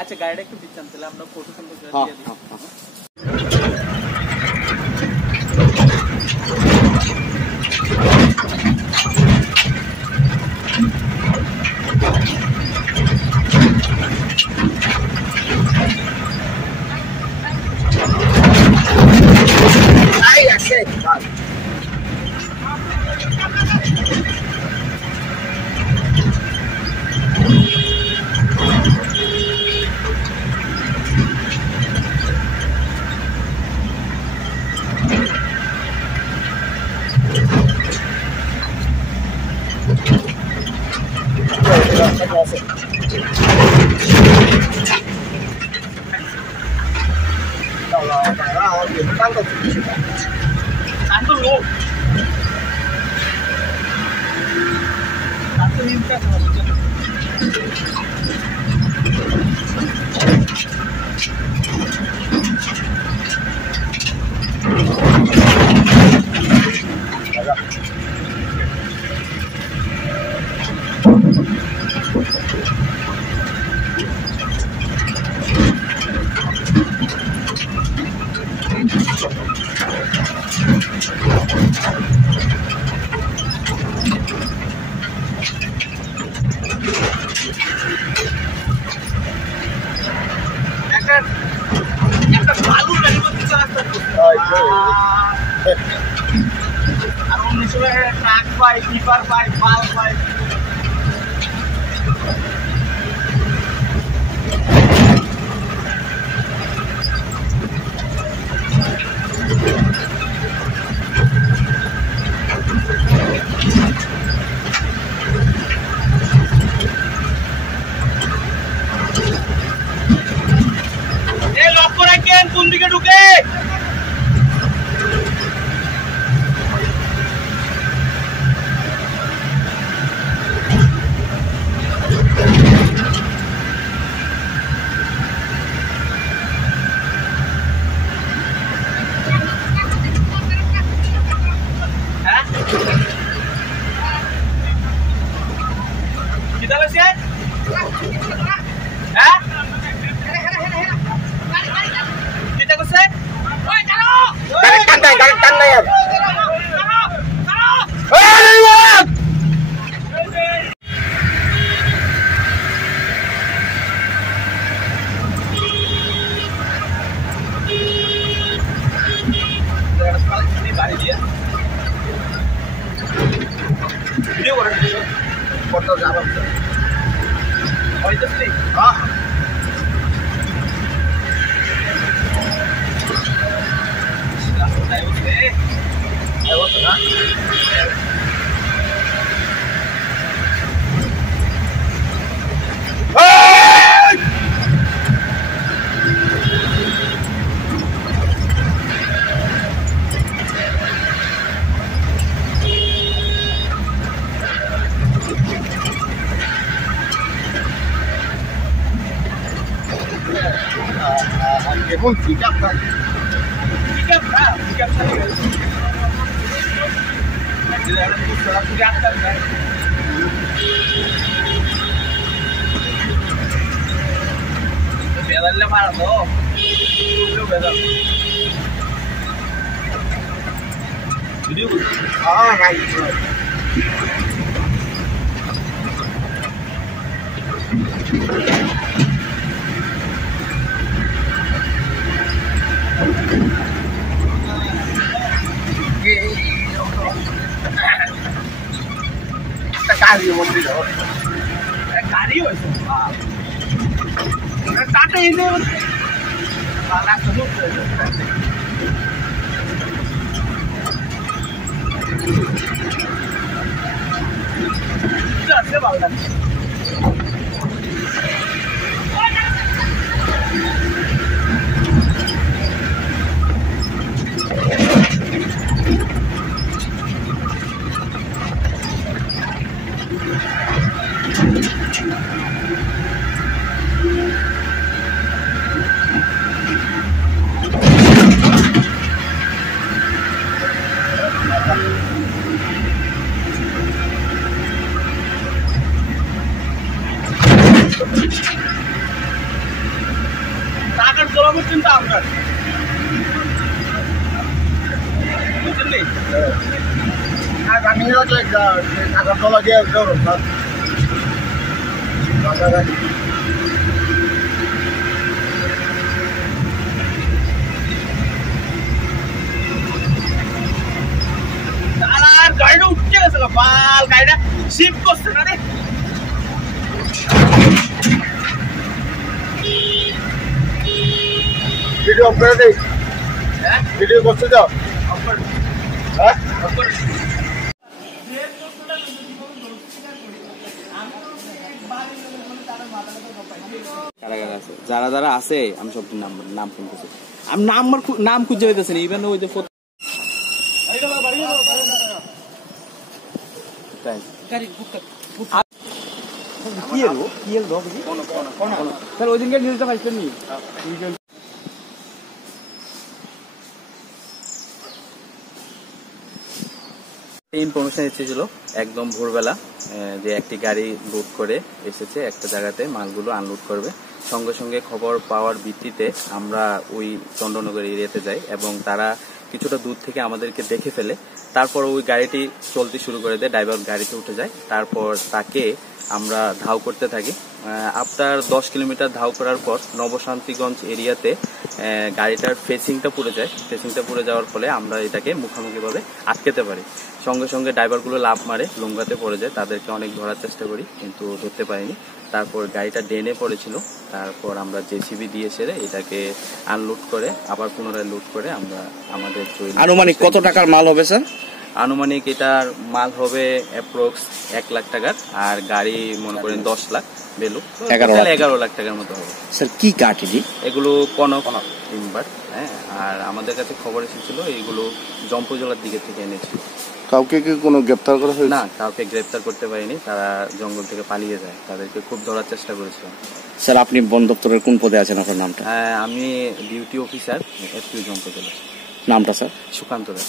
আচ্ছা গাড়িটা একটু দিচ্ছেন তাহলে আমরা ফটো সুন্দর করে দিয়ে দিই। Ai, achei, vai. Đầu là phải là điểm tăng tốc chỉ cả. Ăn tôi luôn. Ăn tôi im cái rồi. একটা ভালো গাড়ি মধ্যে চালাতে আর অন্য সময় ট্রাক পাই টিপার পাই পাল পাই কোন দিকে ঢুকে হ্যাঁ কি দাও সে হ্যাঁ Galit na yan. Video ko rin. Portal Java. Oh, ito sila. Ah. Ayaw ko na. Kung sikap kan. Sikap na. Sikap sa iyo. Nagdilaan ko sa lakugatan na. Pedal na para to. Pedal. Video. Ah, right. গাড়ি মন্দির গাড়ি হয়েছে tata এনে আছে ভালো লাগছে জলমুখ কিন্তু আপনার বুঝলি আর আমি রাখলে টাকা তোলা দিয়ে ধরো আর গাড়িটা উঠে গেছে বাল গাড়িটা শিফট করছে না রে ভিডিও করে দেই ভিডিও করতে যাও হ্যাঁ কারা কারা আছে যারা যারা আছে আমি সব নাম শুনতেছি আমি নাম খুঁজে পেতেছি না ইভেন ওই যে স্যার ওই দিনকে নিউজটা পাইছেন নি ইনফরমেশন এসেছিল একদম ভোরবেলা যে একটি গাড়ি লোড করে এসেছে একটা জায়গাতে মালগুলো আনলোড করবে সঙ্গে সঙ্গে খবর পাওয়ার ভিত্তিতে আমরা ওই চন্দ্রনগর এরিয়াতে যাই এবং তারা কিছুটা দূর থেকে আমাদেরকে দেখে ফেলে তারপর ওই গাড়িটি চলতে শুরু করে দেয় ড্রাইভার গাড়িতে উঠে যায় তারপর তাকে আমরা ধাও করতে থাকি আফটার 10 কিলোমিটার ধাও করার পর নবশান্তিগঞ্জ এরিয়াতে গাড়িটার ফেসিংটা পুড়ে যায় ফেসিংটা পুড়ে যাওয়ার ফলে আমরা এটাকে মুখোমুখিভাবে আটকাতে পারি সঙ্গে সঙ্গে ড্রাইভারগুলো লাফ মারে লুঙ্গাতে পড়ে যায় তাদেরকে অনেক ধরার চেষ্টা করি কিন্তু ধরতে পারিনি তারপর গাড়িটা ড্রেনে পড়েছিল তারপর আমরা জেসিবি দিয়ে সেরে এটাকে আনলোড করে আবার পুনরায় লোড করে আমরা আমাদের আনুমানিক কত টাকার মাল হবে স্যার আনুমানিক এটার মাল হবে অ্যাপ্রক্স 1 লাখ টাকার আর গাড়ি মনে করেন 10 লাখ ভ্যালু 11 লাখ টাকার মতো হবে স্যার কি কাঠ এগুলো কনক টিম্বার হ্যাঁ আর আমাদের কাছে খবর এসেছিল এইগুলো জম্পজলার দিকে থেকে এনেছিল কাউকে কি কোনো গ্রেফতার করা হয়েছে না কাউকে গ্রেফতার করতে পারিনি তারা জঙ্গল থেকে পালিয়ে যায় তাদেরকে খুব ধরার চেষ্টা করেছিলাম স্যার আপনি বন দপ্তরের কোন পদে আছেন আপনার নামটা আমি ডিউটি অফিসার এফপিউ জম্পজলা নামটা স্যার সুকান্ত দাস